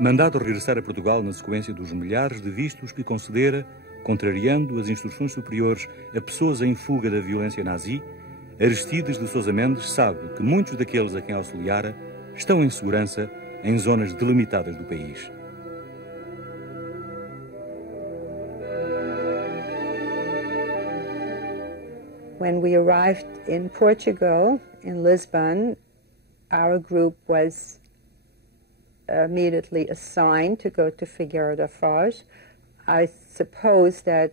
Mandado regressar a Portugal na sequência dos milhares de vistos que concedera, contrariando as instruções superiores a pessoas em fuga da violência nazi, Aristides de Sousa Mendes sabe que muitos daqueles a quem auxiliara estão em segurança em zonas delimitadas do país. When we arrived in Portugal, in Lisbon, our group was immediately assigned to go to Figueira da Foz. I suppose that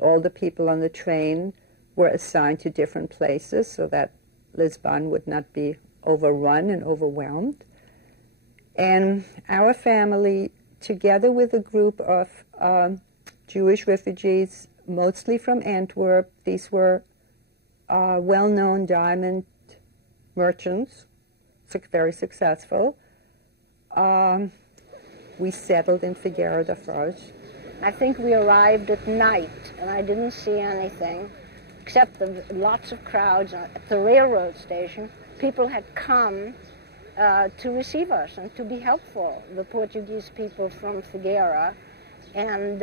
all the people on the train were assigned to different places so that Lisbon would not be overrun and overwhelmed. And our family, together with a group of Jewish refugees, mostly from Antwerp, these were well-known diamond merchants, very successful. We settled in Figueira da Foz. I think we arrived at night, and I didn't see anything, except lots of crowds at the railroad station. People had come to receive us and to be helpful, the Portuguese people from Figueira. And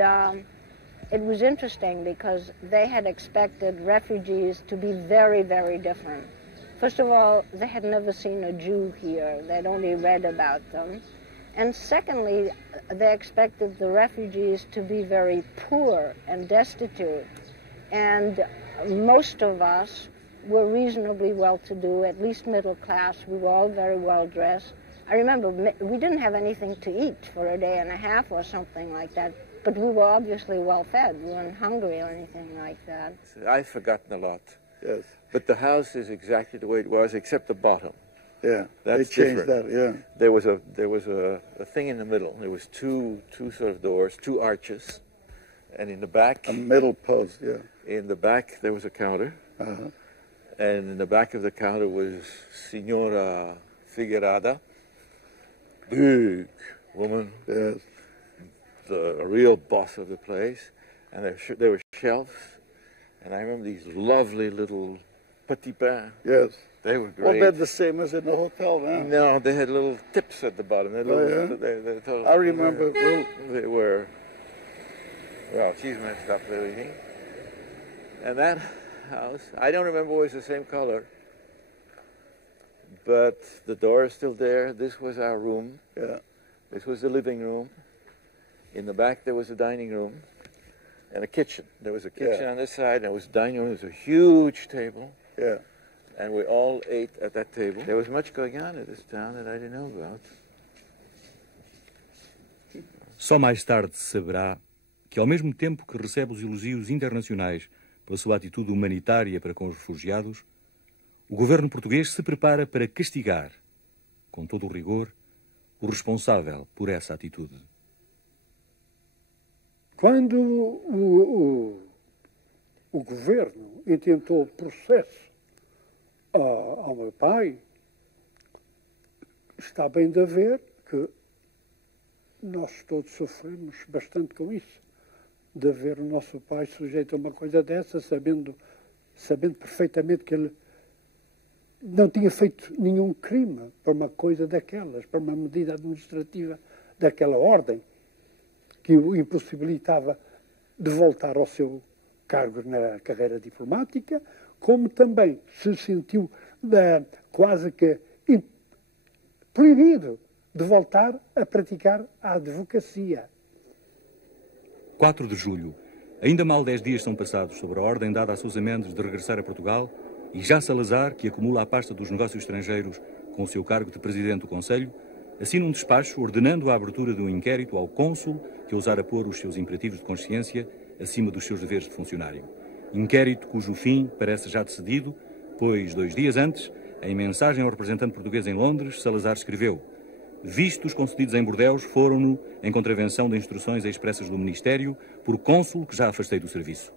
it was interesting because they had expected refugees to be very, very different. First of all, they had never seen a Jew here. They'd only read about them. And secondly, they expected the refugees to be very poor and destitute. And most of us were reasonably well-to-do, at least middle class. We were all very well-dressed. I remember we didn't have anything to eat for a day and a half or something like that, but we were obviously well-fed. We weren't hungry or anything like that. I've forgotten a lot. Yes. But the house is exactly the way it was, except the bottom. Yeah, That's they changed different. that, yeah. There was a thing in the middle. There was two sort of doors, two arches, and in the back, A middle post, yeah. in the back there was a counter, Uh-huh. and in the back of the counter was Signora Figueirada, big woman, Yes. the real boss of the place, and there were shelves, and I remember these lovely little petit pains. Yes. They were Well, great. they're the same as in the hotel now. No, they had little tips at the bottom. They little, yeah? I remember, well, they were, well, she's messed up everything. And that house, I don't remember it was the same color, but the door is still there. This was our room. yeah. This was the living room. In the back there was a dining room and a kitchen. There was a kitchen Yeah. on this side, and there was a dining room. There was a huge table. Yeah. And we all ate at that table. There was much going on in this town that I didn't know about. Só mais tarde se saberá que, ao mesmo tempo que recebe os elogios internacionais pela sua atitude humanitária para com os refugiados, o governo português se prepara para castigar, com todo o rigor, o responsável por essa atitude. Quando o governo intentou o processo ao meu pai, está bem de haver que nós todos sofremos bastante com isso, de ver o nosso pai sujeito a uma coisa dessa, sabendo perfeitamente que ele não tinha feito nenhum crime para uma coisa daquelas, para uma medida administrativa daquela ordem, que o impossibilitava de voltar ao seu cargo na carreira diplomática, como também se sentiu quase que proibido de voltar a praticar a advocacia. 4 de julho. Ainda mal 10 dias são passados sobre a ordem dada a Sousa Mendes de regressar a Portugal e já Salazar, que acumula a pasta dos negócios estrangeiros com o seu cargo de Presidente do Conselho, assina um despacho ordenando a abertura de um inquérito ao cônsul que ousara pôr os seus imperativos de consciência acima dos seus deveres de funcionário. Inquérito cujo fim parece já decidido, pois 2 dias antes, em mensagem ao representante português em Londres, Salazar escreveu: vistos concedidos em Bordeus foram-no em contravenção de instruções expressas do Ministério por cônsul que já afastei do serviço.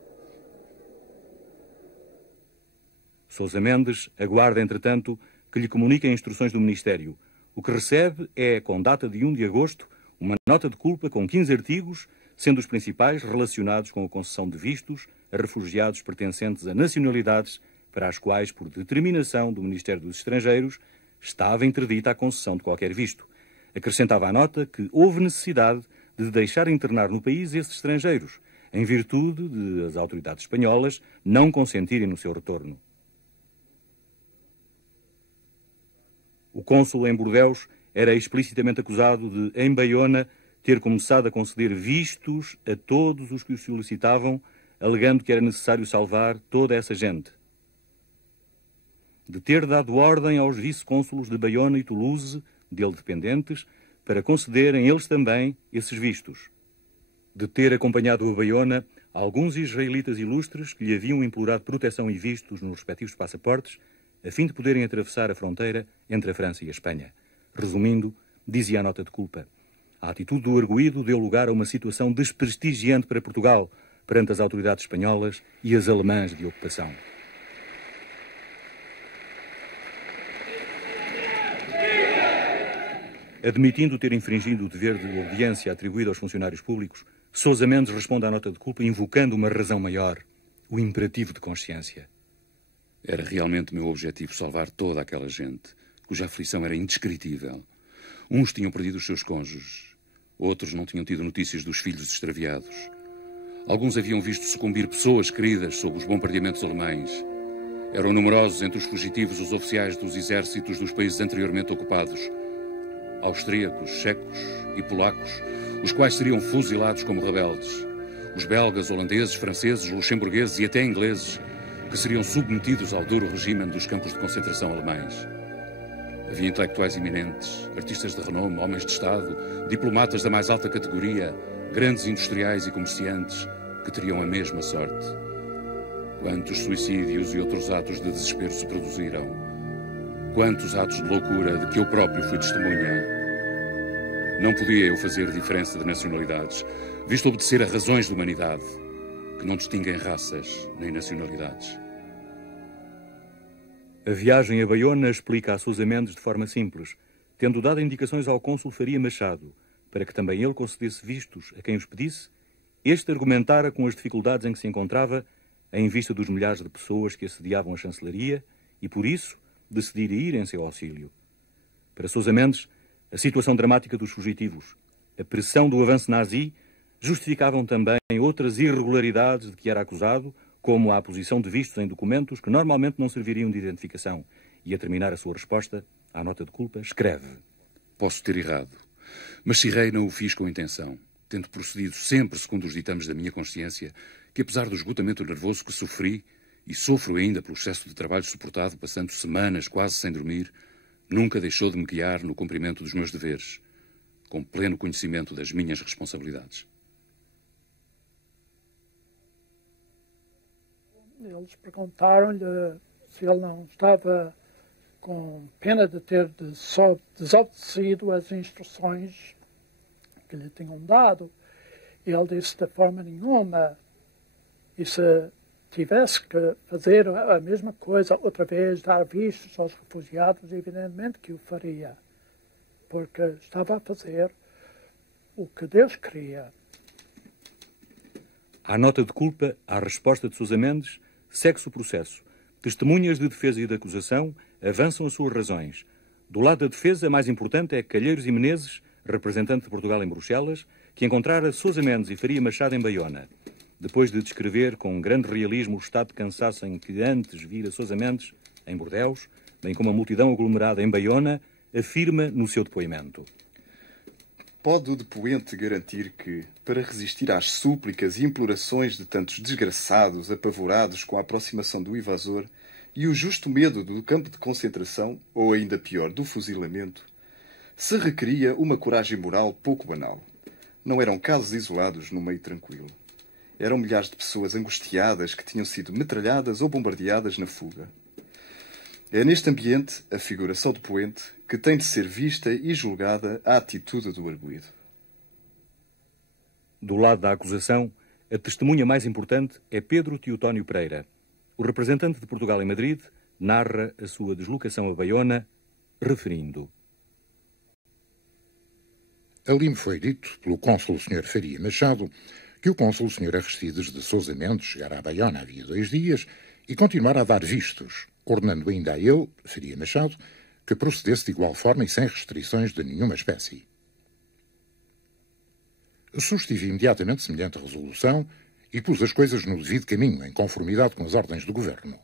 Sousa Mendes aguarda, entretanto, que lhe comuniquem instruções do Ministério. O que recebe é, com data de 1 de agosto, uma nota de culpa com 15 artigos, sendo os principais relacionados com a concessão de vistos a refugiados pertencentes a nacionalidades para as quais, por determinação do Ministério dos Estrangeiros, estava interdita a concessão de qualquer visto. Acrescentava à nota que houve necessidade de deixar internar no país esses estrangeiros, em virtude de as autoridades espanholas não consentirem no seu retorno. O cônsul em Bordeus era explicitamente acusado de, em Baiona, ter começado a conceder vistos a todos os que o solicitavam, alegando que era necessário salvar toda essa gente. De ter dado ordem aos vice-cônsulos de Baiona e Toulouse, dele dependentes, para concederem eles também esses vistos. De ter acompanhado a Baiona alguns israelitas ilustres que lhe haviam implorado proteção e vistos nos respectivos passaportes, a fim de poderem atravessar a fronteira entre a França e a Espanha. Resumindo, dizia a nota de culpa, a atitude do arguido deu lugar a uma situação desprestigiante para Portugal perante as autoridades espanholas e as alemãs de ocupação. Admitindo ter infringido o dever de obediência atribuído aos funcionários públicos, Sousa Mendes responde à nota de culpa invocando uma razão maior, o imperativo de consciência. Era realmente meu objetivo salvar toda aquela gente, cuja aflição era indescritível. Uns tinham perdido os seus cônjuges, outros não tinham tido notícias dos filhos extraviados. Alguns haviam visto sucumbir pessoas queridas sob os bombardeamentos alemães. Eram numerosos entre os fugitivos os oficiais dos exércitos dos países anteriormente ocupados, austríacos, checos e polacos, os quais seriam fuzilados como rebeldes. Os belgas, holandeses, franceses, luxemburgueses e até ingleses, que seriam submetidos ao duro regime dos campos de concentração alemães. Havia intelectuais eminentes, artistas de renome, homens de Estado, diplomatas da mais alta categoria, grandes industriais e comerciantes, que teriam a mesma sorte. Quantos suicídios e outros atos de desespero se produziram. Quantos atos de loucura de que eu próprio fui testemunha. Não podia eu fazer diferença de nacionalidades, visto obedecer a razões de humanidade, que não distinguem raças nem nacionalidades. A viagem a Baiona explica a Sousa Mendes de forma simples, tendo dado indicações ao cônsul Faria Machado, para que também ele concedesse vistos a quem os pedisse, este argumentara com as dificuldades em que se encontrava, em vista dos milhares de pessoas que assediavam a chancelaria, e por isso decidir ir em seu auxílio. Para Sousa Mendes, a situação dramática dos fugitivos, a pressão do avanço nazi, justificavam também outras irregularidades de que era acusado, como a aposição de vistos em documentos que normalmente não serviriam de identificação. E a terminar a sua resposta, à nota de culpa, escreve: Posso ter errado, mas se errei não o fiz com intenção, tendo procedido sempre segundo os ditames da minha consciência, que apesar do esgotamento nervoso que sofri, e sofro ainda pelo excesso de trabalho suportado, passando semanas quase sem dormir, nunca deixou de me guiar no cumprimento dos meus deveres, com pleno conhecimento das minhas responsabilidades. Eles perguntaram-lhe se ele não estava com pena de ter desobedecido as instruções que lhe tinham dado. E ele disse de forma nenhuma. E se tivesse que fazer a mesma coisa outra vez, dar vistos aos refugiados, evidentemente que o faria, porque estava a fazer o que Deus queria. À nota de culpa, à resposta de Sousa Mendes, segue-se o processo. Testemunhas de defesa e de acusação avançam as suas razões. Do lado da defesa, a mais importante é Calheiros e Menezes, representante de Portugal em Bruxelas, que encontrara Sousa Mendes e Faria Machado em Baiona. Depois de descrever com grande realismo o estado de cansaço em que antes vira Sousa Mendes, em Bordeus, bem como a multidão aglomerada em Baiona, afirma no seu depoimento: Pode o depoente garantir que, para resistir às súplicas e implorações de tantos desgraçados apavorados com a aproximação do invasor e o justo medo do campo de concentração, ou ainda pior, do fuzilamento, se requeria uma coragem moral pouco banal? Não eram casos isolados no meio tranquilo. Eram milhares de pessoas angustiadas que tinham sido metralhadas ou bombardeadas na fuga. É neste ambiente, a figuração do poente, que tem de ser vista e julgada a atitude do arguido. Do lado da acusação, a testemunha mais importante é Pedro Teotónio Pereira. O representante de Portugal em Madrid narra a sua deslocação a Baiona, referindo: Ali me foi dito pelo cônsul Sr. Faria Machado que o cônsul Sr. Aristides de Sousa Mendes chegara a Baiona havia 2 dias e continuara a dar vistos, ordenando ainda a ele, Faria Machado, que procedesse de igual forma e sem restrições de nenhuma espécie. Sustive imediatamente semelhante resolução e pus as coisas no devido caminho, em conformidade com as ordens do governo.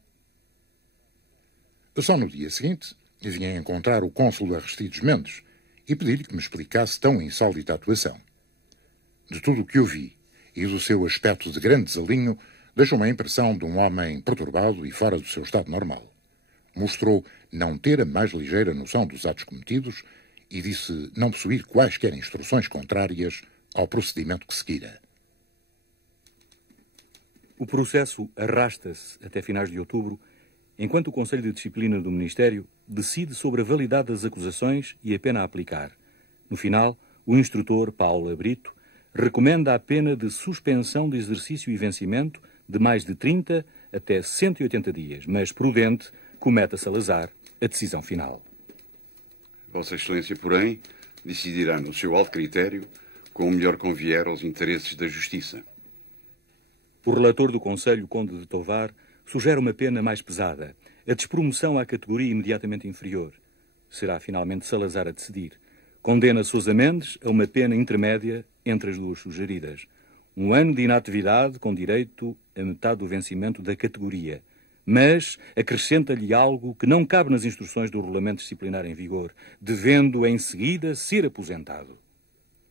Só no dia seguinte vim a encontrar o cônsul Aristides Mendes e pedi-lhe que me explicasse tão insólita atuação. De tudo o que ouvi e do seu aspecto de grande desalinho, deixou-me a impressão de um homem perturbado e fora do seu estado normal. Mostrou não ter a mais ligeira noção dos atos cometidos e disse não possuir quaisquer instruções contrárias ao procedimento que seguira. O processo arrasta-se até finais de outubro, enquanto o Conselho de Disciplina do Ministério decide sobre a validade das acusações e a pena a aplicar. No final, o instrutor, Paulo Brito, recomenda a pena de suspensão de exercício e vencimento de mais de 30 até 180 dias, mas prudente, comete a Salazar a decisão final. Vossa Excelência, porém, decidirá no seu alto critério com o melhor convier aos interesses da Justiça. O relator do Conselho, Conde de Tovar, sugere uma pena mais pesada, a despromoção à categoria imediatamente inferior. Será finalmente Salazar a decidir. Condena Sousa Mendes a uma pena intermédia entre as duas sugeridas. 1 ano de inatividade com direito a metade do vencimento da categoria. Mas acrescenta-lhe algo que não cabe nas instruções do regulamento disciplinar em vigor, devendo em seguida ser aposentado.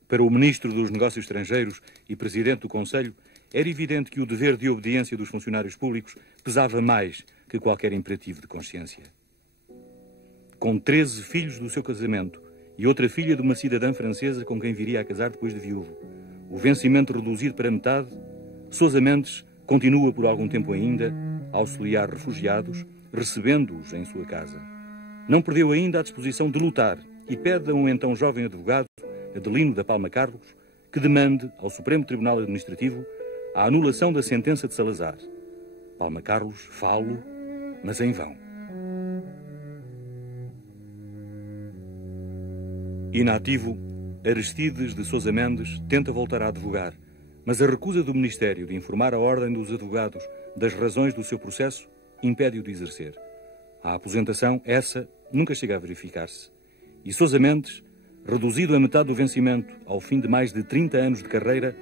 Para o Ministro dos Negócios Estrangeiros e Presidente do Conselho, era evidente que o dever de obediência dos funcionários públicos pesava mais que qualquer imperativo de consciência. Com 13 filhos do seu casamento e outra filha de uma cidadã francesa com quem viria a casar depois de viúvo, o vencimento reduzido para metade, Sousa Mendes continua por algum tempo ainda a auxiliar refugiados, recebendo-os em sua casa. Não perdeu ainda a disposição de lutar e pede a um então jovem advogado, Adelino da Palma Carlos, que demande ao Supremo Tribunal Administrativo a anulação da sentença de Salazar. Palma Carlos fala, mas em vão. Inativo, Aristides de Sousa Mendes tenta voltar a advogar, mas a recusa do Ministério de informar a Ordem dos Advogados das razões do seu processo impede-o de exercer. A aposentação, essa, nunca chega a verificar-se. E Sousa Mendes, reduzido a metade do vencimento ao fim de mais de 30 anos de carreira,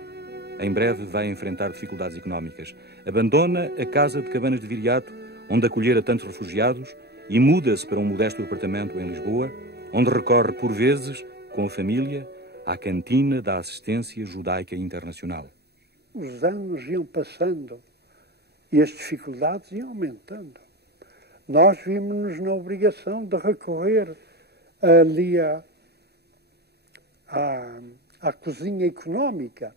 em breve vai enfrentar dificuldades económicas. Abandona a casa de Cabanas de Viriato, onde acolhera tantos refugiados, e muda-se para um modesto apartamento em Lisboa, onde recorre por vezes, com a família, à cantina da Assistência Judaica Internacional. Os anos iam passando e as dificuldades iam aumentando. Nós vimos-nos na obrigação de recorrer ali à cozinha económica.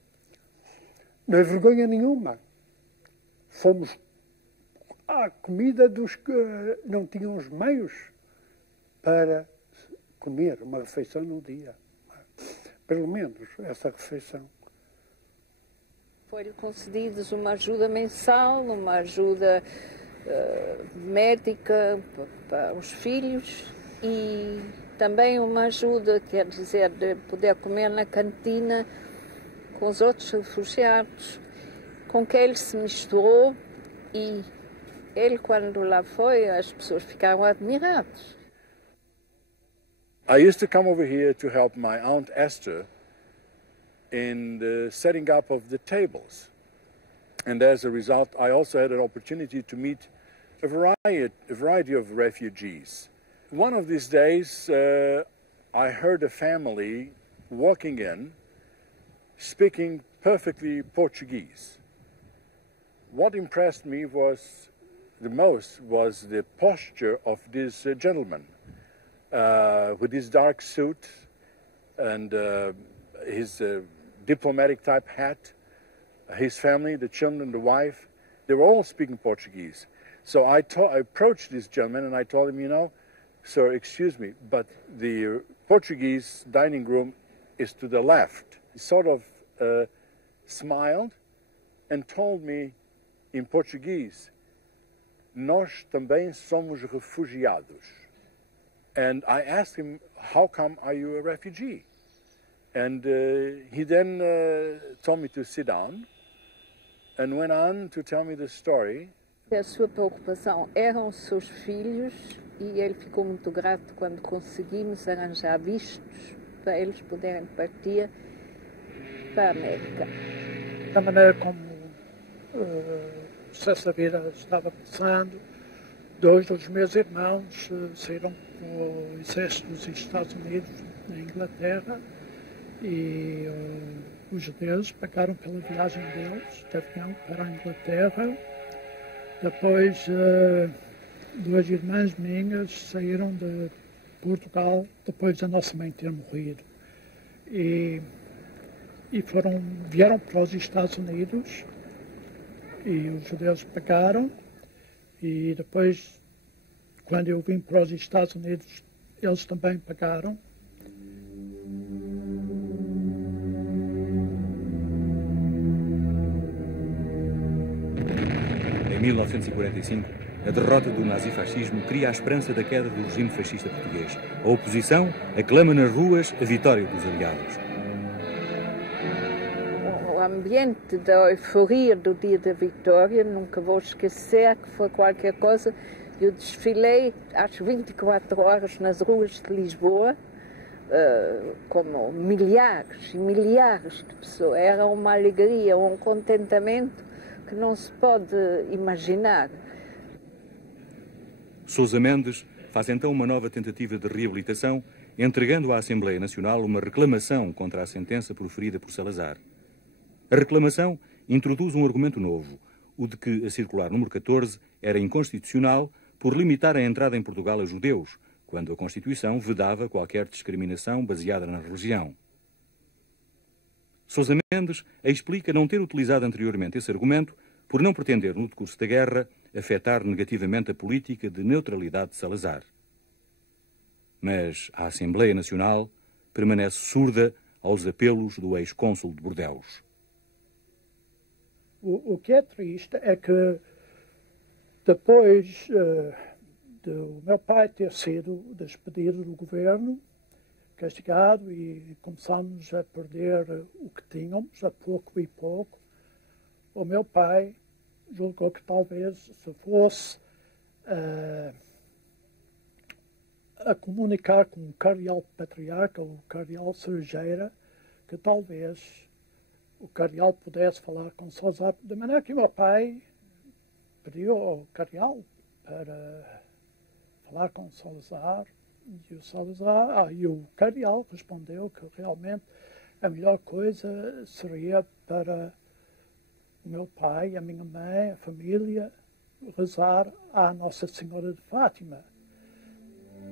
Não é vergonha nenhuma. Fomos à comida dos que não tinham os meios para comer uma refeição no dia. Pelo menos essa refeição. Foi-lhe concedida uma ajuda mensal, uma ajuda médica para os filhos e também uma ajuda, quer dizer, de poder comer na cantina com os outros refugiados, com quem ele se misturou e ele, quando lá foi, as pessoas ficaram admiradas. I used to come over here to help my Aunt Esther in the setting up of the tables. And as a result, I also had an opportunity to meet a variety of refugees. One of these days, I heard a family walking in, speaking perfectly Portuguese. What impressed me the most was the posture of this gentleman. With his dark suit and his diplomatic type hat, his family, the children, the wife, they were all speaking Portuguese. So I approached this gentleman and I told him, you know, sir, excuse me, but the Portuguese dining room is to the left. He sort of smiled and told me in Portuguese, nós também somos refugiados. And I asked him, how come are you a refugee? And he then told me to sit down and went on to tell me the story A sua preocupação eram os seus filhos e ele ficou muito grato quando conseguimos arranjar vistos para eles poderem partir para a América. Da maneira como essa vida estava passando, 2 dos meus irmãos saíram para o exército dos Estados Unidos na Inglaterra e os judeus pagaram pela viagem deles de avião para a Inglaterra. Depois, 2 irmãs minhas saíram de Portugal depois da nossa mãe ter morrido e vieram para os Estados Unidos e os judeus pagaram. E depois, quando eu vim para os Estados Unidos, eles também pagaram. Em 1945, a derrota do nazifascismo cria a esperança da queda do regime fascista português. A oposição aclama nas ruas a vitória dos aliados. O ambiente da euforia do dia da vitória, nunca vou esquecer que foi qualquer coisa. Eu desfilei às 24 horas nas ruas de Lisboa, como milhares e milhares de pessoas. Era uma alegria, um contentamento que não se pode imaginar. Sousa Mendes faz então uma nova tentativa de reabilitação, entregando à Assembleia Nacional uma reclamação contra a sentença proferida por Salazar. A reclamação introduz um argumento novo, o de que a circular número 14 era inconstitucional por limitar a entrada em Portugal a judeus, quando a Constituição vedava qualquer discriminação baseada na religião. Sousa Mendes explica não ter utilizado anteriormente esse argumento por não pretender, no decurso da guerra, afetar negativamente a política de neutralidade de Salazar. Mas a Assembleia Nacional permanece surda aos apelos do ex-cônsul de Bordeaux. O que é triste é que depois do meu pai ter sido despedido do governo, castigado, e começámos a perder o que tínhamos, a pouco e pouco, o meu pai julgou que talvez se fosse a comunicar com o cardeal patriarca, o cardeal Cerejeira, que talvez o cardeal pudesse falar com Salazar, de maneira que o meu pai pediu ao cardeal para falar com Salazar, e o cardeal respondeu que realmente a melhor coisa seria para o meu pai, a minha mãe, a família, rezar à Nossa Senhora de Fátima.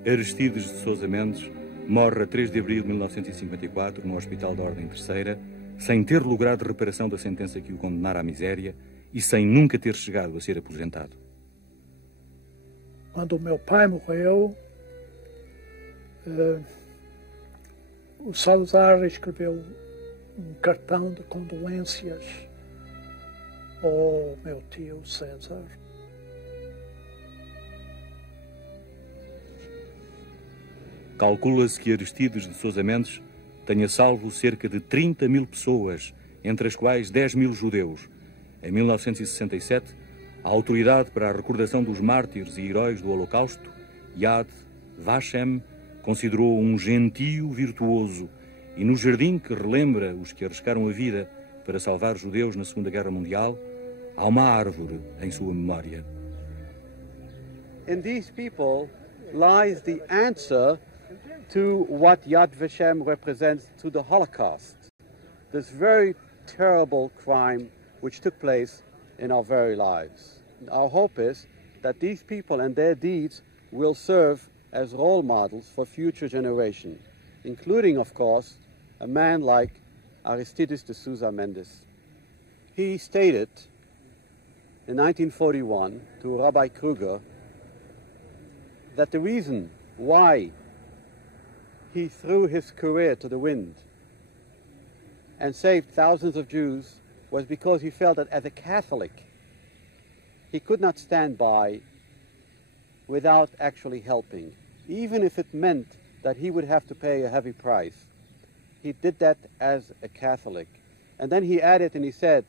Aristides de Sousa Mendes morre a 3 de abril de 1954 no Hospital da Ordem Terceira, sem ter logrado reparação da sentença que o condenara à miséria e sem nunca ter chegado a ser aposentado. Quando o meu pai morreu, o Salazar escreveu um cartão de condolências ao meu tio César. Calcula-se que Aristides de Sousa Mendes tenha salvo cerca de 30 mil pessoas, entre as quais 10 mil judeus. Em 1967, a Autoridade para a Recordação dos Mártires e Heróis do Holocausto, Yad Vashem, considerou um gentio virtuoso e no jardim que relembra os que arriscaram a vida para salvar judeus na Segunda Guerra Mundial, há uma árvore em sua memória. In these people lies the answer to what Yad Vashem represents to the Holocaust, this very terrible crime which took place in our very lives. Our hope is that these people and their deeds will serve as role models for future generations, including, of course, a man like Aristides de Sousa Mendes. He stated in 1941 to Rabbi Kruger that the reason why he threw his career to the wind and saved thousands of Jews was because he felt that as a Catholic, he could not stand by without actually helping, even if it meant that he would have to pay a heavy price. He did that as a Catholic. And then he added and he said,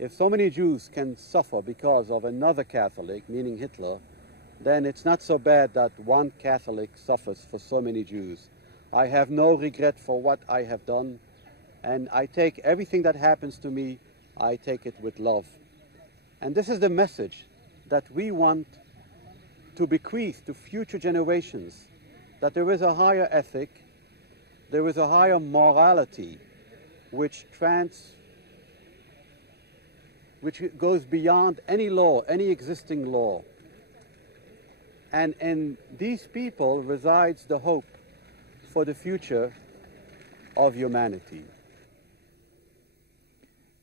If so many Jews can suffer because of another Catholic, meaning Hitler, then it's not so bad that one Catholic suffers for so many Jews. I have no regret for what I have done, and I take everything that happens to me, I take it with love. And this is the message that we want to bequeath to future generations, that there is a higher ethic, there is a higher morality which goes beyond any law, any existing law. And in these people resides the hope for the future of humanity.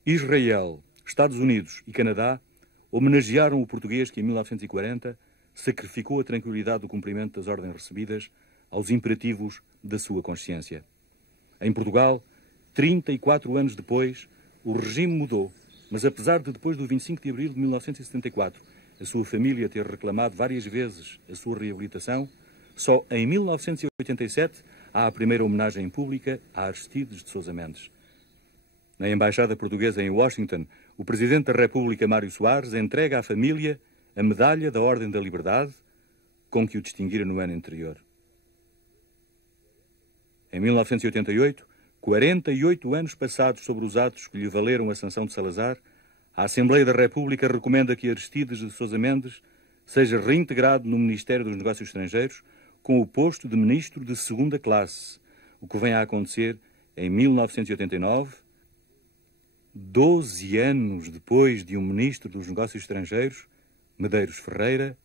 Israel, Estados Unidos e Canadá homenagearam o português que, em 1940, sacrificou a tranquilidade do cumprimento das ordens recebidas aos imperativos da sua consciência. Em Portugal, 34 anos depois, o regime mudou, mas apesar de, depois do 25 de abril de 1974, a sua família ter reclamado várias vezes a sua reabilitação, só em 1987 há a primeira homenagem pública a Aristides de Sousa Mendes. Na Embaixada Portuguesa em Washington, o Presidente da República, Mário Soares, entrega à família a Medalha da Ordem da Liberdade, com que o distinguira no ano anterior. Em 1988, 48 anos passados sobre os atos que lhe valeram a sanção de Salazar, a Assembleia da República recomenda que Aristides de Sousa Mendes seja reintegrado no Ministério dos Negócios Estrangeiros com o posto de Ministro de Segunda Classe, o que vem a acontecer em 1989, 12 anos depois de um Ministro dos Negócios Estrangeiros, Medeiros Ferreira,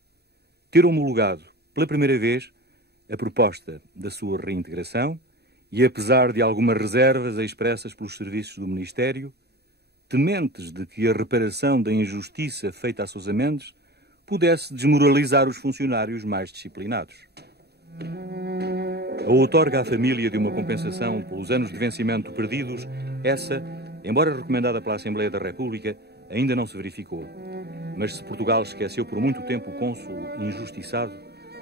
ter homologado pela primeira vez a proposta da sua reintegração e, apesar de algumas reservas expressas pelos serviços do Ministério, tementes de que a reparação da injustiça feita a Sousa Mendes pudesse desmoralizar os funcionários mais disciplinados. A outorga à família de uma compensação pelos anos de vencimento perdidos, essa, embora recomendada pela Assembleia da República, ainda não se verificou. Mas se Portugal esqueceu por muito tempo o cônsul injustiçado,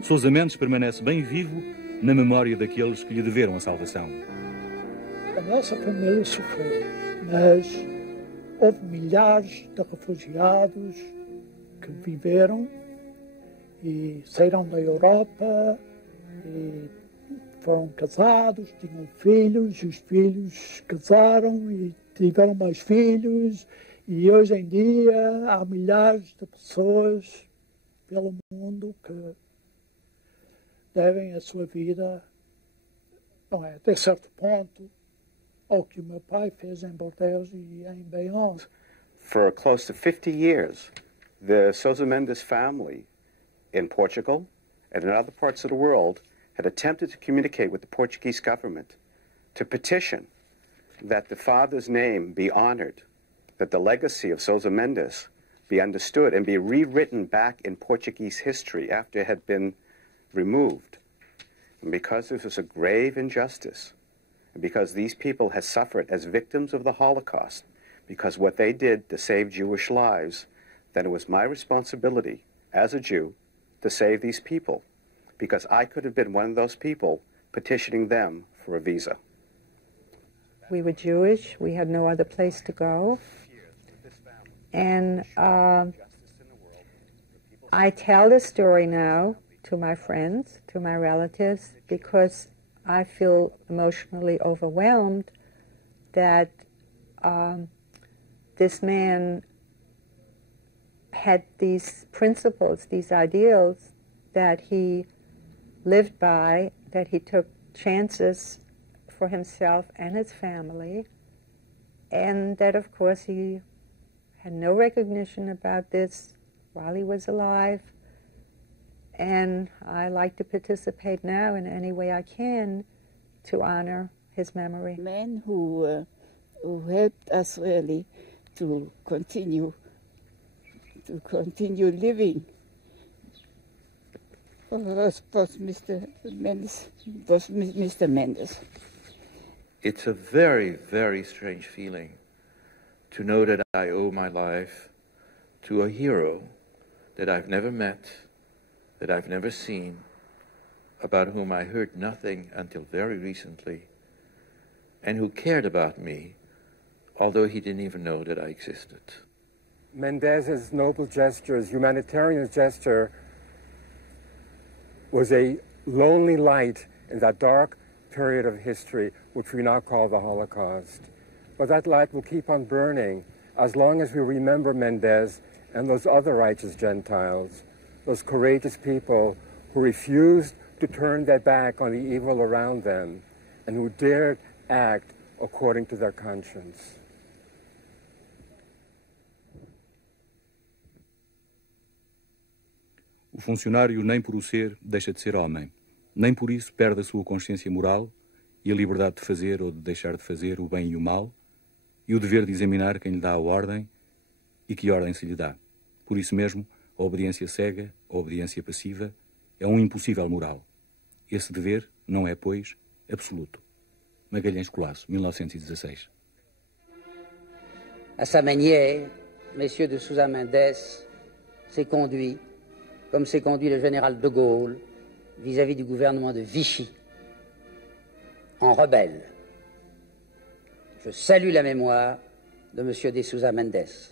Sousa Mendes permanece bem vivo na memória daqueles que lhe deveram a salvação. A nossa família sofreu, mas houve milhares de refugiados que viveram e saíram da Europa e foram casados, tinham filhos, e os filhos casaram e tiveram mais filhos, e hoje em dia há milhares de pessoas pelo mundo que devem a sua vida, não é, até certo ponto, ao que o meu pai fez em Bordeaux e em Bayonne. For close to 50 years, the Sousa Mendes family in Portugal and in other parts of the world had attempted to communicate with the Portuguese government to petition that the father's name be honored, that the legacy of Sousa Mendes be understood and be rewritten back in Portuguese history after it had been removed. And because this was a grave injustice, and because these people had suffered as victims of the Holocaust, because what they did to save Jewish lives, then it was my responsibility as a Jew to save these people, because I could have been one of those people petitioning them for a visa. We were Jewish. We had no other place to go. And I tell this story now to my friends, to my relatives, because I feel emotionally overwhelmed that this man had these principles, these ideals that he lived by, that he took chances for himself and his family, and that, of course, he had no recognition about this while he was alive. And I like to participate now in any way I can to honor his memory. Men who helped us really to continue living was Mr. Mendes. It's a very, very strange feeling to know that I owe my life to a hero that I've never met, that I've never seen, about whom I heard nothing until very recently, and who cared about me, although he didn't even know that I existed. Mendes's noble gesture, his humanitarian gesture, was a lonely light in that dark period of history, which we now call the Holocaust. But that light will keep on burning as long as we remember Mendes and those other righteous Gentiles, those courageous people who refused to turn their back on the evil around them and who dared act according to their conscience. O funcionário, nem por o ser, deixa de ser homem. Nem por isso perde a sua consciência moral e a liberdade de fazer ou de deixar de fazer o bem e o mal, e o dever de examinar quem lhe dá a ordem e que ordem se lhe dá. Por isso mesmo, a obediência cega, a obediência passiva, é um impossível moral. Esse dever não é, pois, absoluto. Magalhães Colasso, 1916. À sa manière, M. de Sousa Mendes s'est conduit comme s'est conduit le général de Gaulle vis-à-vis du gouvernement de Vichy, en rebelle. Je salue la mémoire de M. de Sousa Mendes.